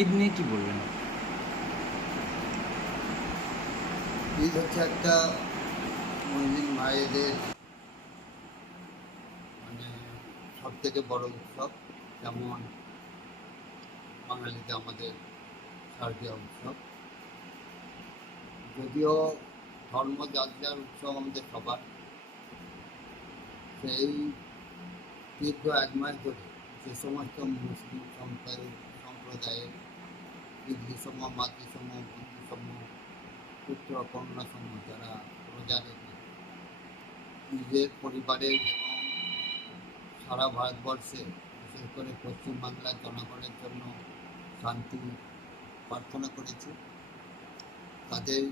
ঈদ নিয়ে কি বলবেন? ঈদ হচ্ছে একটা মুসলিম ভাইদের মানে সব থেকে বড় উৎসব, যেমন বাঙালিতে আমাদের শারদীয় উৎসব। যদিও ধর্ম যার উৎসব আমাদের সবার, সেই দীর্ঘ এক মাস ধরে যে সমস্ত মুসলিম সম্প্রদায় সম্প্রদায়ের ঈদসম মাতৃসম বন্ধুসম পুত্র কন্যা সম যারা রোজা রেখে নিজের পরিবারের এবং সারা ভারতবর্ষে বিশেষ করে পশ্চিমবাংলার জনগণের জন্য শান্তি প্রার্থনা করেছে তাদের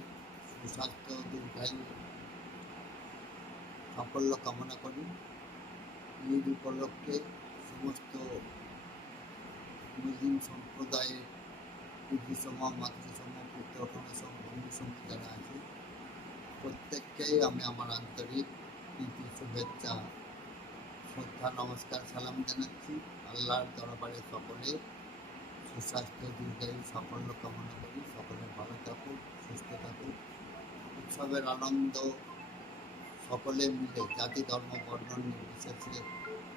সুস্বাস্থ্য দীর্ঘায়ু সাফল্য কামনা করি ঈদ উপলক্ষে সমস্ত মুসলিম সম্প্রদায়ের পিতৃসম মাতৃসম পুত্রসম সম বন্ধুসম যারা আছে। প্রত্যেককেই আমি আমার আন্তরিক প্রীতি, শুভেচ্ছা, শ্রদ্ধা, নমস্কার, সালাম জানাচ্ছি। আল্লাহর দরবারে সকলে সুস্বাস্থ্য, দীর্ঘায়ু, সাফল্য কামনা করি। সকলে ভালো থাকুক, সুস্থ থাকুক। উৎসবের আনন্দ সকলে মিলে, জাতি, ধর্ম, বর্ণ নির্বিশেষে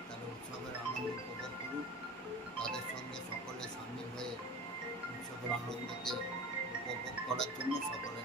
তারা উৎসবের আনন্দ উপভোগ করুক। আনন্দকে উপভোগ করার জন্য সকলে